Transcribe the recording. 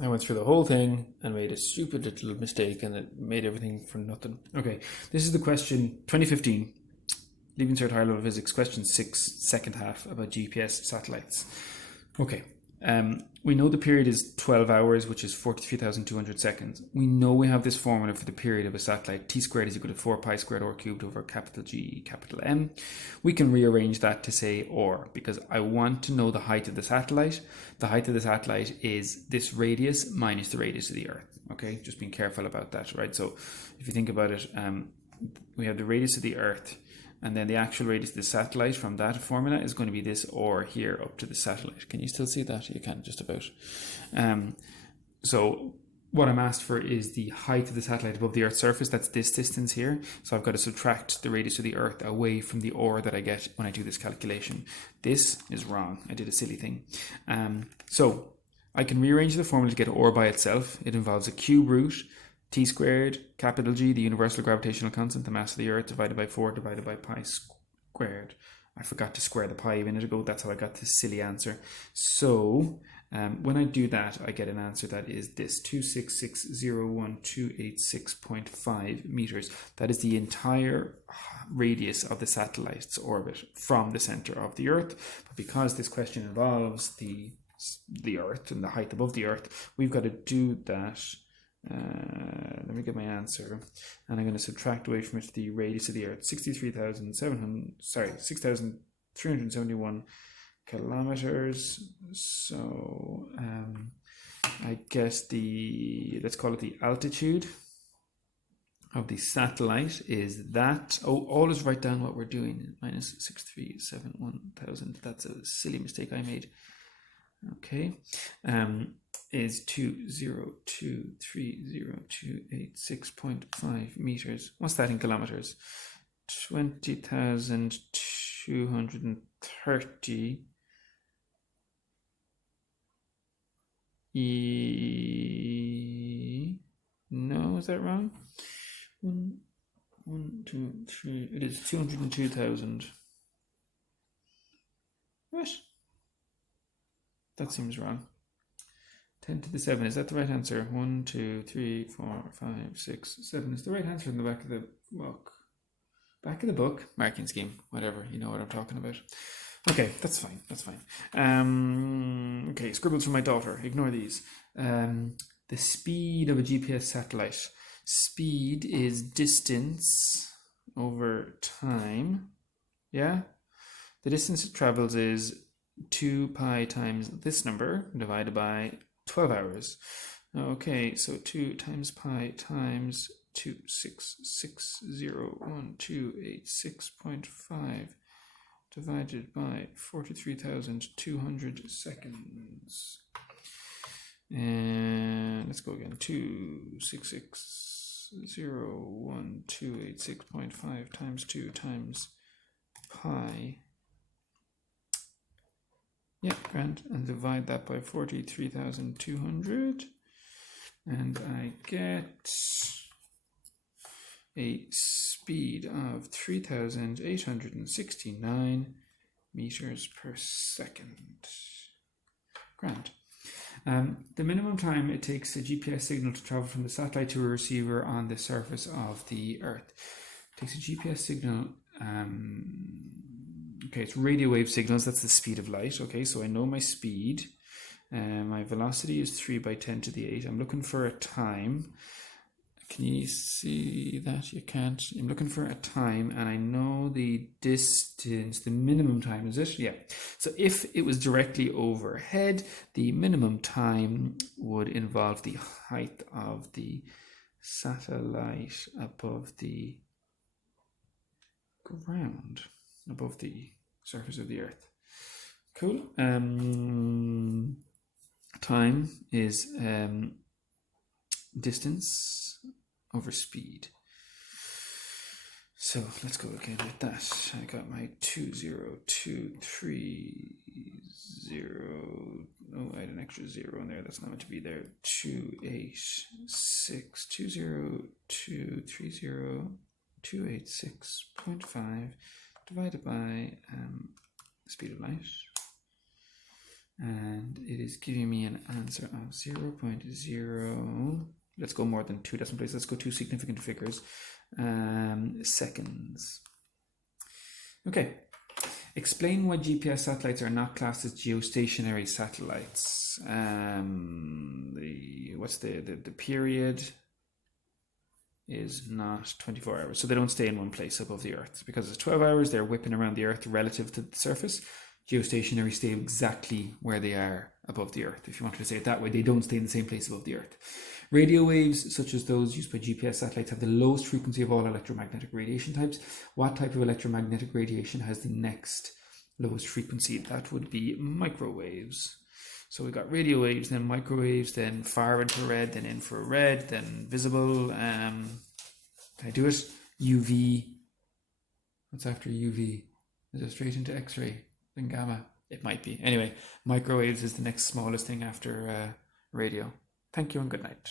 I went through the whole thing and made a stupid little mistake and it made everything for nothing. Okay, this is the question 2015, Leaving Cert Higher Level Physics, question 6, second half, about GPS satellites. Okay, we know the period is 12 hours, which is 43,200 seconds. We know we have this formula for the period of a satellite. T squared is equal to 4 pi squared r cubed over capital G capital M. We can rearrange that to say or, because I want to know the height of the satellite. The height of the satellite is this radius minus the radius of the Earth. Okay, just being careful about that, right? So if you think about it, we have the radius of the Earth, and then the actual radius of the satellite from that formula is going to be this or here up to the satellite. Can you still see that? You can, just about. So what I'm asked for is the height of the satellite above the Earth's surface. That's this distance here. So I've got to subtract the radius of the Earth away from the or that I get when I do this calculation. This is wrong. I did a silly thing. So I can rearrange the formula to get or by itself. It involves a cube root, T squared, capital G, the universal gravitational constant, the mass of the Earth, divided by 4, divided by pi squared. I forgot to square the pi a minute ago. That's how I got this silly answer. So when I do that, I get an answer that is this, 266,01286.5 meters. That is the entire radius of the satellite's orbit from the center of the Earth. But because this question involves the Earth and the height above the Earth, we've got to do that. Let me get my answer, and I'm going to subtract away from it the radius of the Earth, 6,371 kilometers. So I guess let's call it the altitude of the satellite is that. Oh, always write down what we're doing. minus 6,371,000. That's a silly mistake I made. Okay, is 2023028.6 meters. What's that in kilometers? 20,230. No, is that wrong? 1, 2, 3. It is 202,000. What? That seems wrong. 10 to the 7, is that the right answer? 1, 2, 3, 4, 5, 6, 7 is the right answer in the back of the book. Back of the book, marking scheme, whatever, you know what I'm talking about. Okay, that's fine, that's fine. Okay, scribbles from my daughter, ignore these. The speed of a GPS satellite. Speed is distance over time, yeah? The distance it travels is 2 pi times this number divided by 12 hours. Okay, so 2 times pi times 266,01286.5 divided by 43,200 seconds. And let's go again. 266,01286.5 times 2 times pi. Yeah, grand. And divide that by 43,200. And I get a speed of 3,869 meters per second. Grand. The minimum time it takes a GPS signal to travel from the satellite to a receiver on the surface of the Earth. It takes a GPS signal. Okay, it's radio wave signals. That's the speed of light. Okay, so I know my speed. My velocity is 3 by 10 to the 8. I'm looking for a time. Can you see that? You can't. I'm looking for a time, and I know the distance, the minimum time, is it? Yeah. So if it was directly overhead, the minimum time would involve the height of the satellite above the ground, above the surface of the Earth. Cool. Time is distance over speed. So let's go again with that. I got my 20230. Oh, I had an extra 0 in there. That's not meant to be there. 286,230,286.5 divided by the speed of light. And it is giving me an answer of 0.0. Let's go more than 2 decimal places. Let's go 2 significant figures. Seconds. Okay. Explain why GPS satellites are not classed as geostationary satellites. What's the period is not 24 hours. So they don't stay in one place above the Earth. Because it's 12 hours, they're whipping around the Earth relative to the surface. Geostationary stay exactly where they are above the Earth. If you wanted to say it that way, they don't stay in the same place above the Earth. Radio waves, such as those used by GPS satellites, have the lowest frequency of all electromagnetic radiation types. What type of electromagnetic radiation has the next lowest frequency? That would be microwaves. So we got radio waves, then microwaves, then far infrared, then infrared, then visible. Can I do it? UV. What's after UV? Is it straight into X-ray? Then gamma? It might be. Anyway, microwaves is the next smallest thing after radio. Thank you and good night.